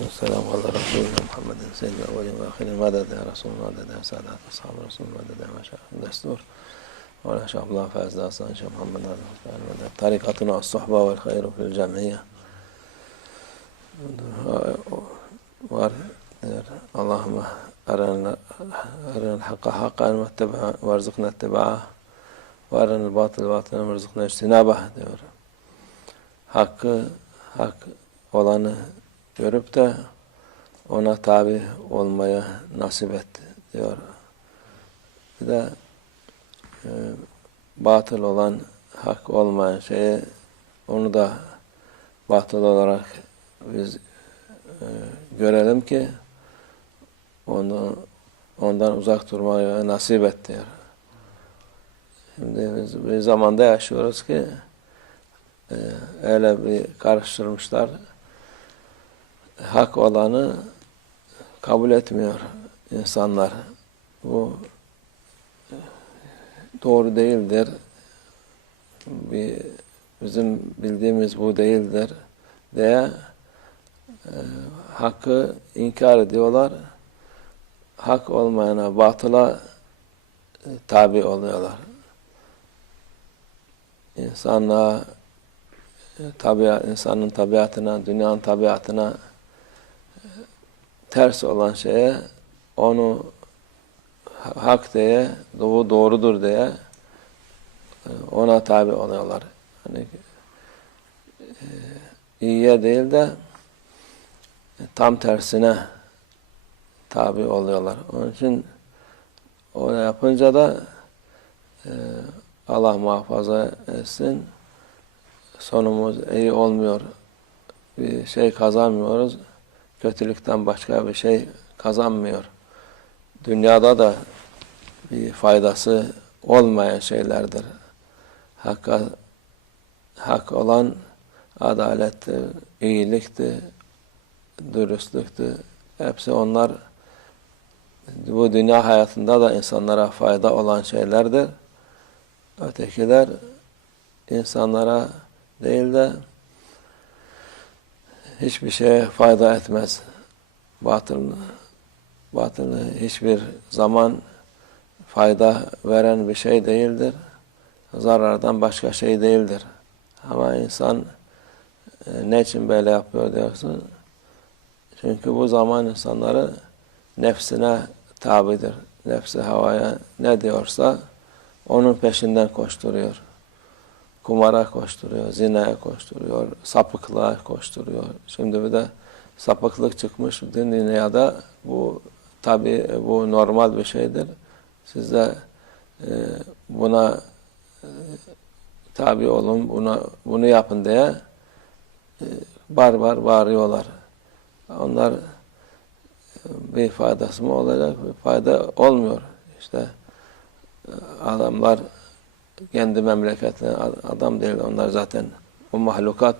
والسلام على رسولنا محمد سيد الأولين والآخرين. مدد يا رسول مدد يا سادات أصحاب رسول مدد يا مشايخ الدستور ولا شاء الله فاز أصلا شيخ محمد مدد طريقتنا الصحبة والخير في الجمعية اللهم أرنا أرنا الحق حقا وارزقنا اتباعه. وأرنا الباطل باطلا وارزقنا اجتنابه. Hakkı hak olanı görüp de ona tabi olmaya nasip et diyor. Bir de e, batıl olan hak olmayan şeyi onu da batıl olarak biz e, görelim ki onu ondan uzak durmaya nasip et diyor. Şimdi biz bir zamanda yaşıyoruz ki e, öyle bir karıştırmışlar. Hak olanı kabul etmiyor insanlar. Bu e, doğru değildir. Bir, bizim bildiğimiz bu değildir diye e, hakkı inkar ediyorlar. Hak olmayana, batıla e, tabi oluyorlar. İnsanlığa tabiat, insanın tabiatına, dünyanın tabiatına e, ters olan şeye onu hak diye, bu doğrudur diye e, ona tabi oluyorlar. Hani e, iyiye değil de tam tersine tabi oluyorlar. Onun için öyle yapınca da Allah muhafaza etsin sonumuz iyi olmuyor. Bir şey kazanmıyoruz. Kötülükten başka bir şey kazanmıyor. Dünyada da bir faydası olmayan şeylerdir. Hakka, hak olan adalettir, iyiliktir, dürüstlüktür. Hepsi onlar bu dünya hayatında da insanlara fayda olan şeylerdir. Ötekiler insanlara değil de hiçbir şeye fayda etmez. Batıl, batılı hiçbir zaman fayda veren bir şey değildir. Zarardan başka şey değildir. Ama insan e, ne için böyle yapıyor diyorsun? Çünkü bu zaman insanları nefsine tabidir. Nefsi havaya ne diyorsa onun peşinden koşturuyor kumara koşturuyor, zinaya koşturuyor, sapıklığa koşturuyor. Şimdi bir de sapıklık çıkmış bütün dünyada bu tabi bu normal bir şeydir. Siz de e, buna e, tabi olun, buna, bunu yapın diye e, bar bar bağırıyorlar. Onlar e, bir faydası mı olacak? Bir fayda olmuyor. İşte e, adamlar kendi memleketlerine adam değil onlar zaten o mahlukat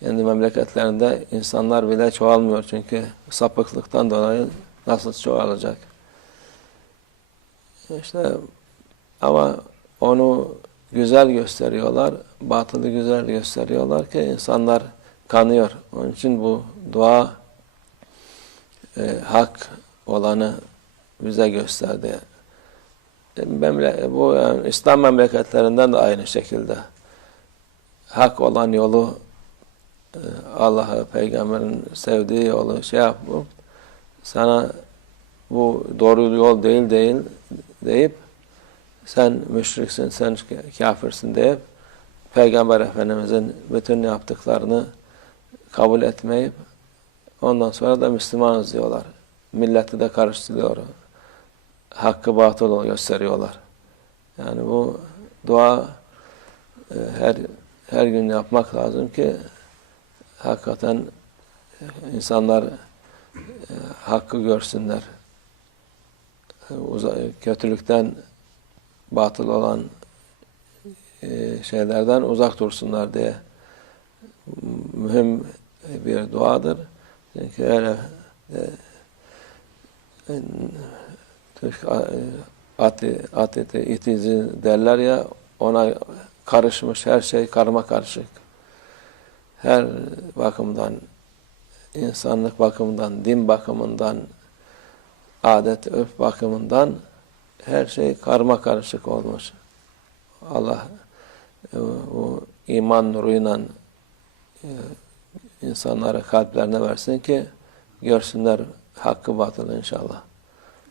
kendi memleketlerinde insanlar bile çoğalmıyor çünkü sapıklıktan dolayı nasıl çoğalacak? İşte ama onu güzel gösteriyorlar, batılı güzel gösteriyorlar ki insanlar kanıyor. Onun için bu dua e, hak olanı bize gösterdi bu yani İslam memleketlerinden de aynı şekilde hak olan yolu e, Allah'ı, peygamberin sevdiği yolu şey yap bu. Sana bu doğru yol değil değil deyip sen müşriksin, sen kafirsin deyip Peygamber Efendimizin bütün yaptıklarını kabul etmeyip ondan sonra da Müslümanız diyorlar. Milleti de karıştırıyor hakkı batıl gösteriyorlar. Yani bu dua e, her her gün yapmak lazım ki hakikaten insanlar e, hakkı görsünler. Kötülükten batıl olan e, şeylerden uzak dursunlar diye mühim bir duadır. Çünkü öyle ati, ateti, itizi derler ya ona karışmış her şey karma karışık. her bakımdan, insanlık bakımından, din bakımından, adet, örf bakımından her şey karma karışık olmuş. Allah e, o iman nuruyla e, insanlara kalplerine versin ki görsünler hakkı batılı inşallah.